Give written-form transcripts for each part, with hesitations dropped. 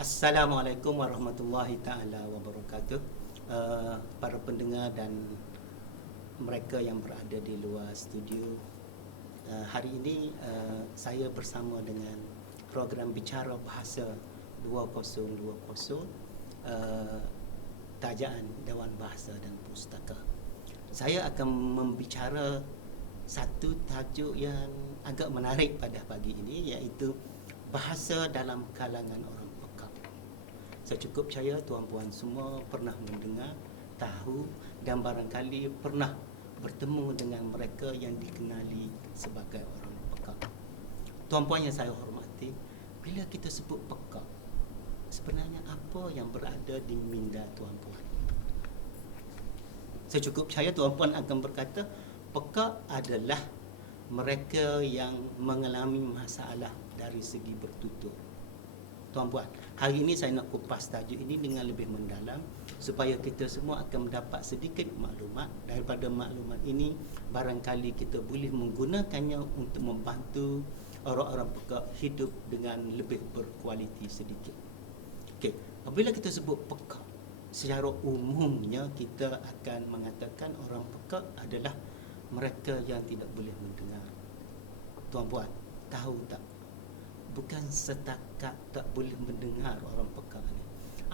Assalamualaikum warahmatullahi taala wabarakatuh. Para pendengar dan mereka yang berada di luar studio. Hari ini saya bersama dengan program Bicara Bahasa 2020, tajaan Dewan Bahasa dan Pustaka. Saya akan membicara satu tajuk yang agak menarik pada pagi ini, iaitu bahasa dalam kalangan orang pekak. Saya cukup percaya tuan-puan semua pernah mendengar, tahu dan barangkali pernah bertemu dengan mereka yang dikenali sebagai orang pekak. Tuan-puan yang saya hormati, bila kita sebut pekak, sebenarnya apa yang berada di minda tuan-puan? Saya cukup percaya tuan-puan akan berkata pekak adalah mereka yang mengalami masalah dari segi bertutur. Tuan-puan, hari ini saya nak kupas tajuk ini dengan lebih mendalam supaya kita semua akan mendapat sedikit maklumat. Daripada maklumat ini, barangkali kita boleh menggunakannya untuk membantu orang-orang pekak hidup dengan lebih berkualiti sedikit. Okey, apabila kita sebut pekak, secara umumnya kita akan mengatakan orang pekak adalah mereka yang tidak boleh mendengar. Tuan-puan, tahu tak? Bukan setakat tak boleh mendengar orang pekak ni.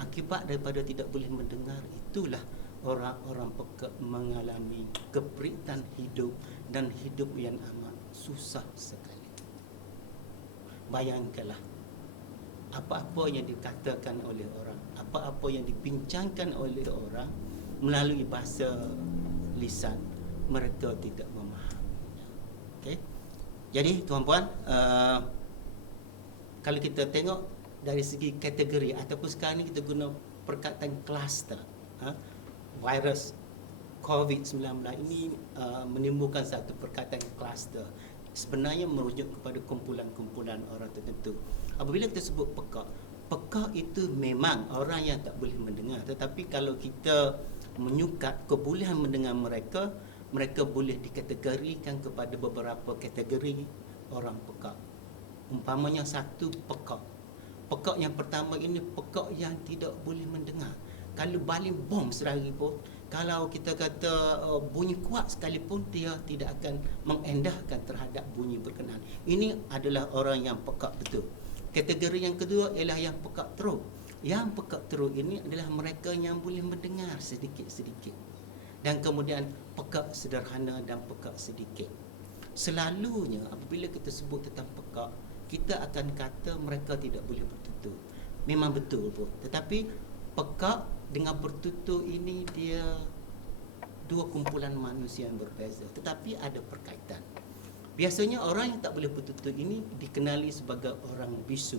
Akibat daripada tidak boleh mendengar itulah orang-orang pekak mengalami keperitan hidup dan hidup yang amat susah sekali. Bayangkanlah apa-apa yang dikatakan oleh orang, apa-apa yang dibincangkan oleh orang melalui bahasa lisan, mereka tidak memahaminya. Okey. Jadi tuan-puan, kalau kita tengok dari segi kategori ataupun sekarang ni kita guna perkataan kluster, virus COVID-19 ini menimbulkan satu perkataan kluster. Sebenarnya merujuk kepada kumpulan-kumpulan orang tertentu. Apabila kita sebut pekak, pekak itu memang orang yang tak boleh mendengar. Tetapi kalau kita menyukat kebolehan mendengar mereka, mereka boleh dikategorikan kepada beberapa kategori orang pekak. Umpamanya satu pekak. Pekak yang pertama ini pekak yang tidak boleh mendengar. Kalau baling bom selagi pun, kalau kita kata bunyi kuat sekalipun, dia tidak akan mengendahkan terhadap bunyi berkenaan. Ini adalah orang yang pekak betul. Kategori yang kedua ialah yang pekak teruk. Yang pekak teruk ini adalah mereka yang boleh mendengar sedikit-sedikit. Dan kemudian pekak sederhana dan pekak sedikit. Selalunya apabila kita sebut tentang pekak, kita akan kata mereka tidak boleh bertutur. Memang betul pun. Tetapi pekak dengan bertutur ini dia dua kumpulan manusia yang berbeza, tetapi ada perkaitan. Biasanya orang yang tak boleh bertutur ini dikenali sebagai orang bisu.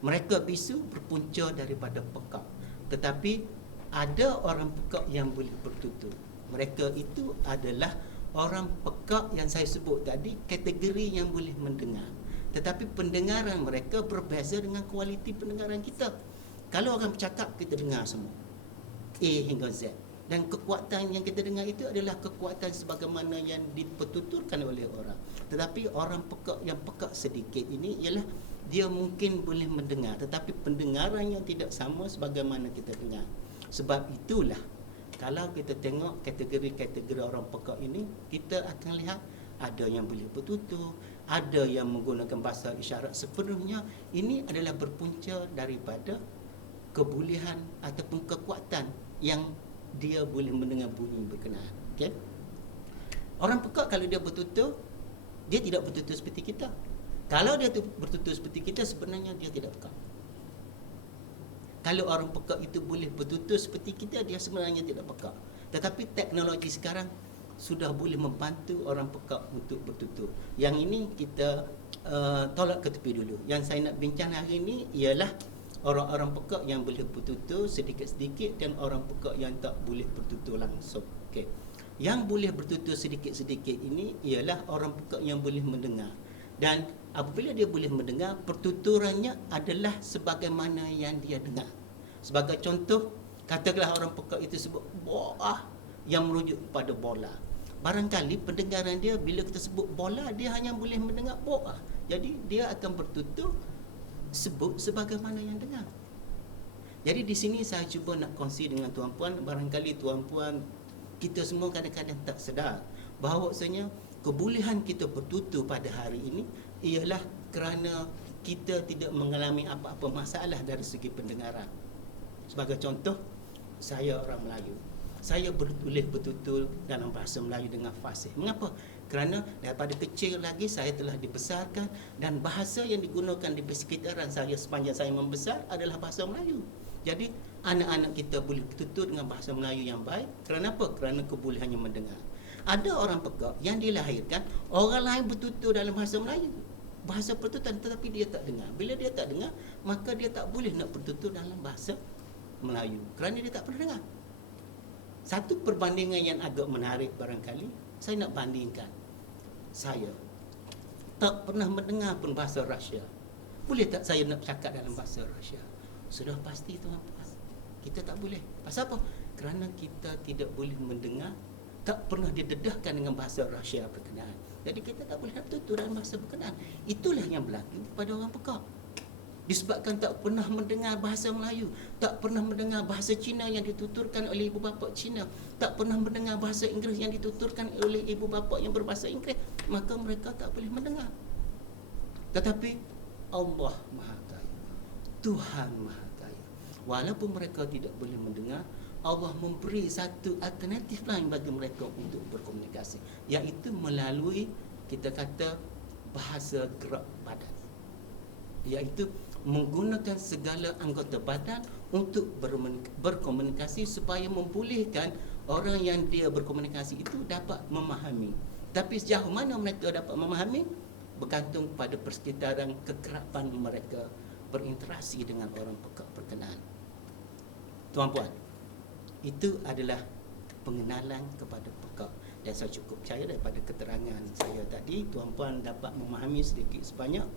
Mereka bisu berpunca daripada pekak. Tetapi ada orang pekak yang boleh bertutur. Mereka itu adalah orang pekak yang saya sebut tadi, kategori yang boleh mendengar. Tetapi pendengaran mereka berbeza dengan kualiti pendengaran kita. Kalau orang bercakap, kita dengar semua, A hingga Z. Dan kekuatan yang kita dengar itu adalah kekuatan sebagaimana yang dipertuturkan oleh orang. Tetapi orang pekak yang pekak sedikit ini ialah dia mungkin boleh mendengar, tetapi pendengaran yang tidak sama sebagaimana kita dengar. Sebab itulah kalau kita tengok kategori-kategori orang pekak ini, kita akan lihat ada yang boleh bertutur, ada yang menggunakan bahasa isyarat sepenuhnya. Ini adalah berpunca daripada kebolehan ataupun kekuatan yang dia boleh mendengar bunyi berkenaan. Okay? Orang pekak kalau dia bertutur, dia tidak bertutur seperti kita. Kalau dia bertutur seperti kita, sebenarnya dia tidak pekak. Kalau orang pekak itu boleh bertutur seperti kita, dia sebenarnya tidak pekak. Tetapi teknologi sekarang sudah boleh membantu orang pekak untuk bertutur. Yang ini kita tolak ke tepi dulu. Yang saya nak bincang hari ini ialah orang-orang pekak yang boleh bertutur sedikit-sedikit dan orang pekak yang tak boleh bertutur langsung. Okay. Yang boleh bertutur sedikit-sedikit ini ialah orang pekak yang boleh mendengar. Dan apabila dia boleh mendengar, pertuturannya adalah sebagaimana yang dia dengar. Sebagai contoh, katakanlah orang pekak itu sebut bola, yang merujuk kepada bola. Barangkali pendengaran dia bila kita sebut bola, dia hanya boleh mendengar bola. Jadi dia akan bertutur sebut sebagaimana yang dengar. Jadi di sini saya cuba nak kongsi dengan tuan-puan, barangkali tuan-puan kita semua kadang-kadang tak sedar bahawasanya kebolehan kita bertutur pada hari ini ialah kerana kita tidak mengalami apa-apa masalah dari segi pendengaran. Sebagai contoh, saya orang Melayu. Saya boleh bertutur dalam bahasa Melayu dengan fasih. Mengapa? Kerana daripada kecil lagi saya telah dibesarkan dan bahasa yang digunakan di persekitaran saya sepanjang saya membesar adalah bahasa Melayu. Jadi anak-anak kita boleh bertutur dengan bahasa Melayu yang baik. Kerana apa? Kerana kebolehannya mendengar. Ada orang Perak yang dilahirkan, orang lain bertutur dalam bahasa Melayu, bahasa pertuturan, tetapi dia tak dengar. Bila dia tak dengar, maka dia tak boleh nak bertutur dalam bahasa Melayu kerana dia tak pernah dengar. Satu perbandingan yang agak menarik barangkali, saya nak bandingkan. Saya tak pernah mendengar pun bahasa Rusia. Boleh tak saya nak cakap dalam bahasa Rusia? Sudah pasti tuan-tuan, kita tak boleh. Pasal apa? Kerana kita tidak boleh mendengar, tak pernah didedahkan dengan bahasa Rusia berkenaan. Jadi kita tak boleh nak tutur dalam bahasa berkenaan. Itulah yang berlaku pada orang Perak. Disebabkan tak pernah mendengar bahasa Melayu, tak pernah mendengar bahasa Cina yang dituturkan oleh ibu bapa Cina, tak pernah mendengar bahasa Inggeris yang dituturkan oleh ibu bapa yang berbahasa Inggeris, maka mereka tak boleh mendengar. Tetapi Allah Maha Kaya, Tuhan Maha Kaya, walaupun mereka tidak boleh mendengar, Allah memberi satu alternatif lain bagi mereka untuk berkomunikasi, iaitu melalui kita kata bahasa gerak badan, iaitu menggunakan segala anggota badan untuk berkomunikasi supaya membolehkan orang yang dia berkomunikasi itu dapat memahami. Tapi sejauh mana mereka dapat memahami bergantung pada persekitaran kekerapan mereka berinteraksi dengan orang Perak berkenaan. Tuan-puan, itu adalah pengenalan kepada Perak, dan saya cukup percaya daripada keterangan saya tadi tuan-puan dapat memahami sedikit sebanyak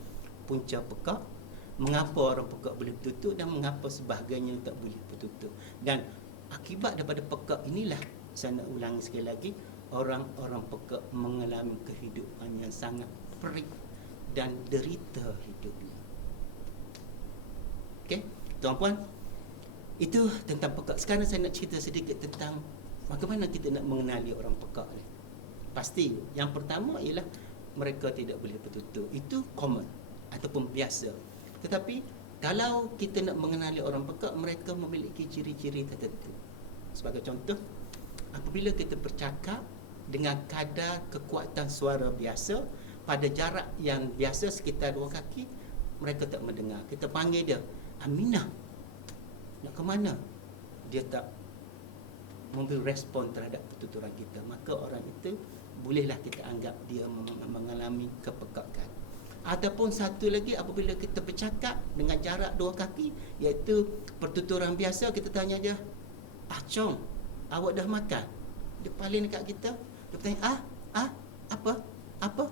punca Perak, mengapa orang Perak boleh bertutur dan mengapa sebahagiannya tak boleh bertutur. Dan akibat daripada Perak inilah, saya nak ulangi sekali lagi, orang-orang Perak mengalami kehidupan yang sangat perik dan derita hidupnya. Okey, tuan-puan, itu tentang Perak. Sekarang saya nak cerita sedikit tentang bagaimana kita nak mengenali orang Perak ni. Pasti yang pertama ialah mereka tidak boleh bertutur. Itu common ataupun biasa. Tetapi kalau kita nak mengenali orang Perak, mereka memiliki ciri-ciri tertentu. Sebagai contoh, apabila kita bercakap dengan kadar kekuatan suara biasa pada jarak yang biasa sekitar 2 kaki, mereka tak mendengar. Kita panggil dia, Aminah, nak ke mana? Dia tak memberi respon terhadap pertuturan kita. Maka orang itu bolehlah kita anggap dia mengalami kepekakan. Ataupun satu lagi, apabila kita bercakap dengan jarak 2 kaki, iaitu pertuturan biasa, kita tanya dia, Chong, awak dah makan? Dia paling dekat kita, dia bertanya, apa?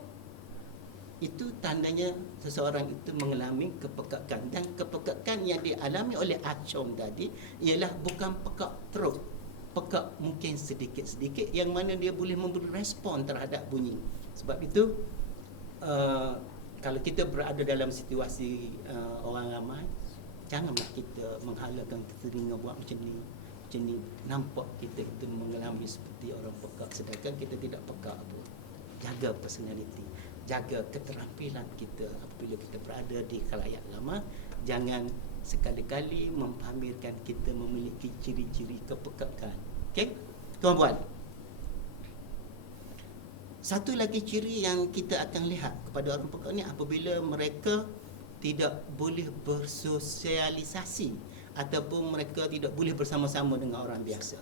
Itu tandanya seseorang itu mengalami kepekakan. Dan kepekakan yang dialami oleh Chong tadi ialah bukan pekak terus, pekak mungkin sedikit-sedikit, yang mana dia boleh memberi respon terhadap bunyi. Sebab itu kalau kita berada dalam situasi orang ramai, janganlah kita menghalakan telinga buat macam ni, nampak kita itu mengalami seperti orang pekak, sedangkan kita tidak pekak pun. Jaga personality, jaga keterampilan kita apabila kita berada di khalayak ramai. Jangan sekali-kali mempamerkan kita memiliki ciri-ciri kepekakan. Okey, tuan-puan, satu lagi ciri yang kita akan lihat kepada orang Perak ni, apabila mereka tidak boleh bersosialisasi ataupun mereka tidak boleh bersama-sama dengan orang biasa.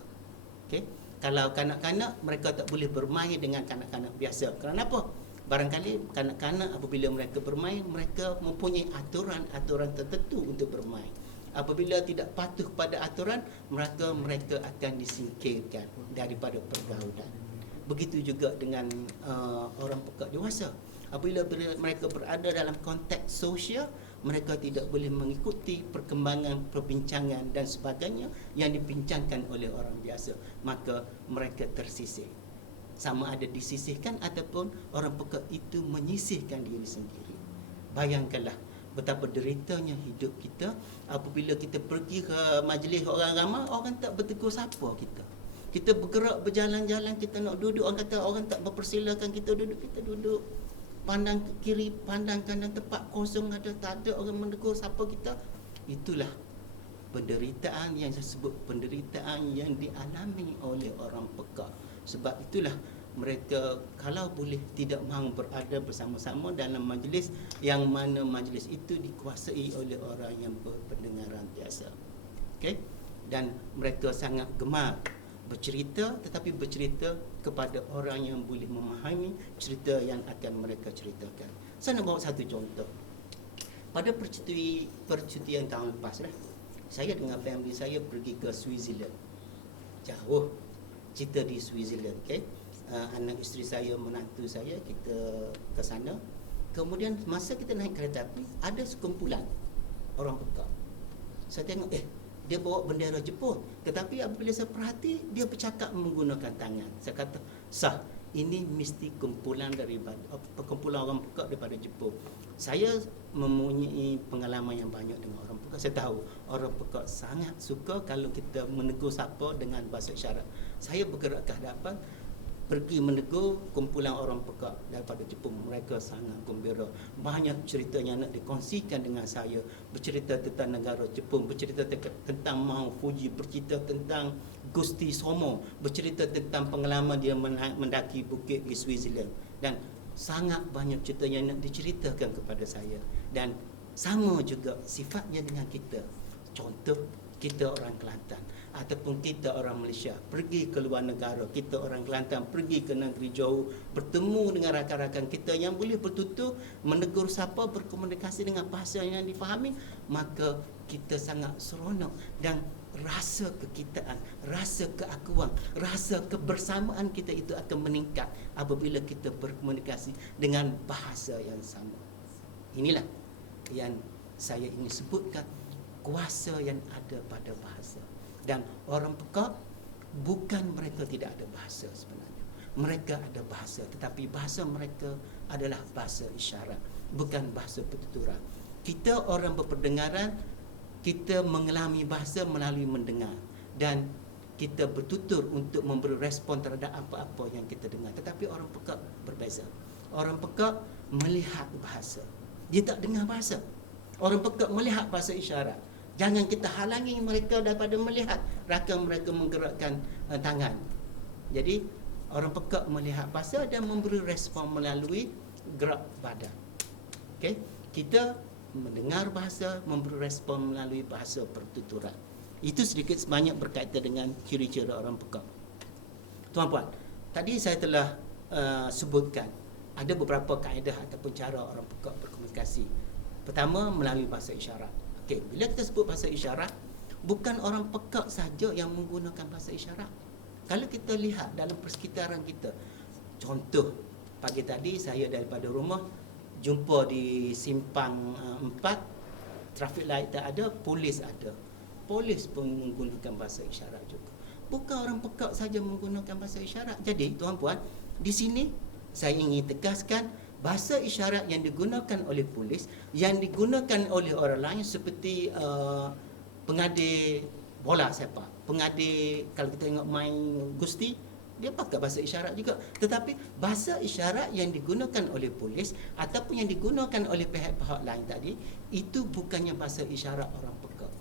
Okey, kalau kanak-kanak, mereka tak boleh bermain dengan kanak-kanak biasa. Kerana apa? Barangkali kanak-kanak apabila mereka bermain, mereka mempunyai aturan-aturan tertentu untuk bermain. Apabila tidak patuh pada aturan, mereka akan disingkirkan daripada pergaulan. Begitu juga dengan orang Perak dewasa. Apabila mereka berada dalam konteks sosial, mereka tidak boleh mengikuti perkembangan perbincangan dan sebagainya yang dibincangkan oleh orang biasa, maka mereka tersisih. Sama ada disisihkan ataupun orang Perak itu menyisihkan diri sendiri. Bayangkanlah betapa deritanya hidup kita apabila kita pergi ke majlis orang ramai, orang tak bertegur sapa kita. Kita bergerak berjalan-jalan, kita nak duduk, orang kata orang tak mempersilakan kita duduk, kita duduk. Pandang kiri, pandang kanan, tempat kosong ada, tak ada orang menegur siapa kita. Itulah penderitaan yang saya sebut, penderitaan yang dialami oleh orang peka. Sebab itulah mereka kalau boleh tidak mahu berada bersama-sama dalam majlis yang mana majlis itu dikuasai oleh orang yang berpendengaran biasa. Okey? Dan mereka sangat gemar bercerita, tetapi bercerita kepada orang yang boleh memahami cerita yang akan mereka ceritakan. Saya nak bawa satu contoh. Pada percutian tahun lepas lah, saya dengan family saya pergi ke Switzerland. Jauh cerita di Switzerland, okey. Anak isteri saya, menantu saya, kita ke sana. Kemudian masa kita naik kereta api, ada sekumpulan orang peka. Saya tengok, dia bawa bendera Jepun. Tetapi apabila saya perhati, dia bercakap menggunakan tangan. Saya kata, sah, ini mesti kumpulan daripada perkumpulan orang peka daripada Jepun. Saya mempunyai pengalaman yang banyak dengan orang peka. Saya tahu orang peka sangat suka kalau kita menegur siapa dengan bahasa isyarat. Saya bergerak ke hadapan, pergi menegur kumpulan orang peka daripada Jepun. Mereka sangat gembira. Banyak cerita yang nak dikongsikan dengan saya. Bercerita tentang negara Jepun, bercerita tentang Mount Fuji, bercerita tentang Gusti Somo, bercerita tentang pengalaman dia mendaki bukit di Switzerland. Dan sangat banyak cerita yang nak diceritakan kepada saya. Dan sama juga sifatnya dengan kita. Contoh, kita orang Kelantan ataupun kita orang Malaysia pergi ke luar negara, kita orang Kelantan pergi ke negeri jauh, bertemu dengan rakan-rakan kita yang boleh bertutur, menegur siapa, berkomunikasi dengan bahasa yang difahami, maka kita sangat seronok dan rasa kekitaan, rasa keakuan, rasa kebersamaan kita itu akan meningkat apabila kita berkomunikasi dengan bahasa yang sama. Inilah yang saya ingin sebutkan, kuasa yang ada pada bahasa. Dan orang peka, bukan mereka tidak ada bahasa sebenarnya. Mereka ada bahasa, tetapi bahasa mereka adalah bahasa isyarat, bukan bahasa pertuturan. Kita orang berpendengaran, kita mengalami bahasa melalui mendengar, dan kita bertutur untuk memberi respon terhadap apa-apa yang kita dengar. Tetapi orang peka berbeza. Orang peka melihat bahasa, dia tak dengar bahasa. Orang peka melihat bahasa isyarat. Jangan kita halangi mereka daripada melihat, rakan mereka menggerakkan tangan. Jadi orang peka melihat bahasa dan memberi respon melalui gerak badan. Okey, kita mendengar bahasa, memberi respon melalui bahasa pertuturan. Itu sedikit sebanyak berkaitan dengan ciri-ciri orang peka. Tuan-puan, tadi saya telah sebutkan ada beberapa kaedah ataupun cara orang peka berkomunikasi. Pertama, melalui bahasa isyarat. Okey, bila kita sebut bahasa isyarat, bukan orang peka saja yang menggunakan bahasa isyarat. Kalau kita lihat dalam persekitaran kita, contoh, pagi tadi saya daripada rumah jumpa di simpang 4, traffic light tak ada, polis ada. Polis pun menggunakan bahasa isyarat juga. Bukan orang peka saja menggunakan bahasa isyarat. Jadi, tuan-puan, di sini saya ingin tegaskan, bahasa isyarat yang digunakan oleh polis, yang digunakan oleh orang lain seperti pengadir bola sepak, pengadir kalau kita tengok main gusti, dia pakai bahasa isyarat juga. Tetapi bahasa isyarat yang digunakan oleh polis ataupun yang digunakan oleh pihak-pihak lain tadi, itu bukannya bahasa isyarat orang peka.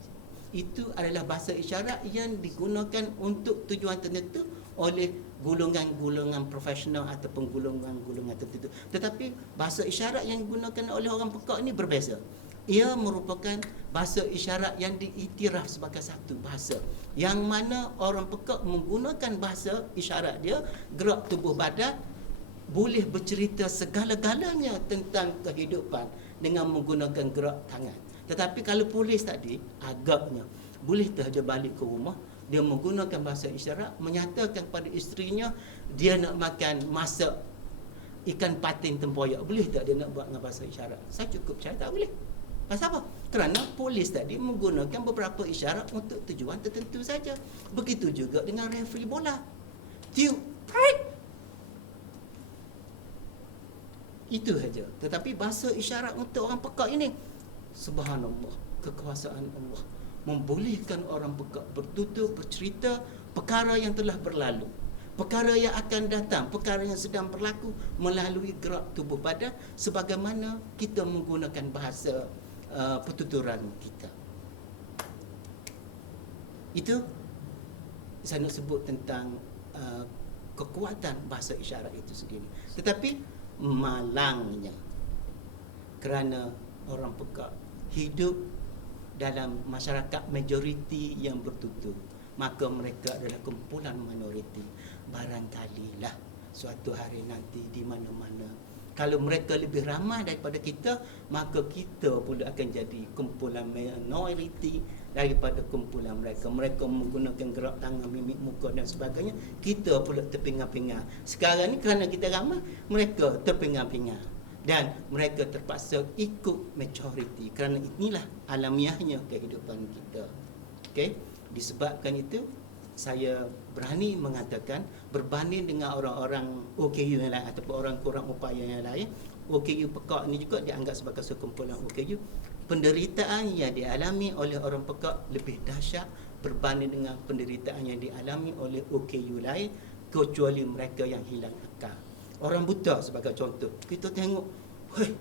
Itu adalah bahasa isyarat yang digunakan untuk tujuan tertentu oleh golongan-golongan profesional ataupun golongan-golongan tertentu. Tetapi bahasa isyarat yang digunakan oleh orang peka ini berbeza. Ia merupakan bahasa isyarat yang diiktiraf sebagai satu bahasa, yang mana orang peka menggunakan bahasa isyarat dia, gerak tubuh badan, boleh bercerita segala-galanya tentang kehidupan dengan menggunakan gerak tangan. Tetapi kalau polis tadi, agaknya boleh dia balik ke rumah, dia menggunakan bahasa isyarat, menyatakan kepada isterinya dia nak makan masak ikan patin tempoyak. Boleh tak dia nak buat dengan bahasa isyarat? Saya cukup percaya tak boleh. Pasal apa? Kerana polis tadi menggunakan beberapa isyarat untuk tujuan tertentu saja. Begitu juga dengan referee bola. Tiup, right? Itu saja. Tetapi bahasa isyarat untuk orang peka ini, subhanallah, kekuasaan Allah membolehkan orang pekak bertutur, bercerita perkara yang telah berlalu, perkara yang akan datang, perkara yang sedang berlaku melalui gerak tubuh badan sebagaimana kita menggunakan bahasa pertuturan kita. Itu saya nak sebut tentang kekuatan bahasa isyarat itu sendiri. Tetapi malangnya, kerana orang pekak hidup dalam masyarakat majoriti yang bertutur, maka mereka adalah kumpulan minoriti. Barangkalilah suatu hari nanti di mana-mana, kalau mereka lebih ramai daripada kita, maka kita pula akan jadi kumpulan minoriti daripada kumpulan mereka. Mereka menggunakan gerak tangan, mimik muka dan sebagainya, kita pula terpinga-pinga. Sekarang ni kerana kita ramai, mereka terpinga-pinga dan mereka terpaksa ikut majoriti, kerana inilah alamiahnya kehidupan kita. Okey, disebabkan itu saya berani mengatakan, berbanding dengan orang-orang OKU yang lain ataupun orang kurang upaya yang lain, OKU pekak ni juga dianggap sebagai sekumpulan OKU. Penderitaan yang dialami oleh orang pekak lebih dahsyat berbanding dengan penderitaan yang dialami oleh OKU lain, kecuali mereka yang hilang akal. Orang buta sebagai contoh, kita tengok, hei,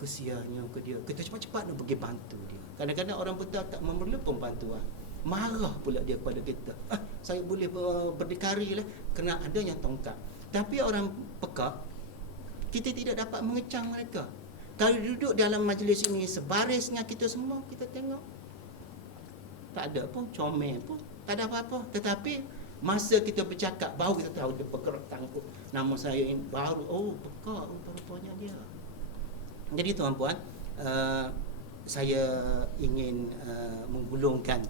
kesiannya ke dia, kita cepat-cepat nak pergi bantu dia. Kadang-kadang orang buta tak memerlukan bantuan, marah pula dia kepada kita. Saya boleh berdikari lah kerana adanya tongkat. Tapi orang pekak, kita tidak dapat mengecam mereka. Kalau duduk dalam majlis ini sebaris dengan kita semua, kita tengok tak ada pun, comel pun, tak ada apa-apa. Tetapi masa kita bercakap, baru kita tahu dia bergerak tangguh. Nama saya ini baru, oh pekak rupanya dia. Jadi tuan-puan, saya ingin menggulungkan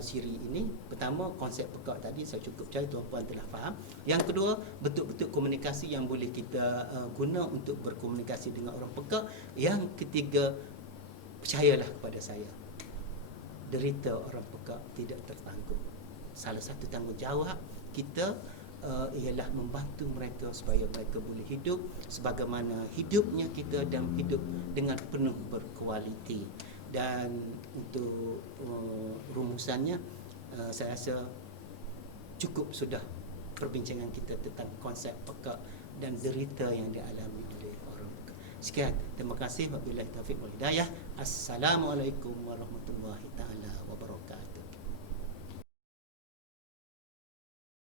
siri ini. Pertama, konsep pekak tadi saya cukup percaya tuan-puan telah faham. Yang kedua, betul-betul komunikasi yang boleh kita guna untuk berkomunikasi dengan orang pekak. Yang ketiga, percayalah kepada saya, derita orang pekak tidak tertanggung. Salah satu tanggungjawab kita ialah membantu mereka supaya mereka boleh hidup sebagaimana hidupnya kita, dan hidup dengan penuh berkualiti. Dan untuk rumusannya, saya rasa cukup sudah perbincangan kita tentang konsep pekak dan derita yang dialami oleh orang pekak. Sekian, terima kasih. Wabillahi taufiq wal hidayah. Assalamualaikum warahmatullahi taala wabarakatuh.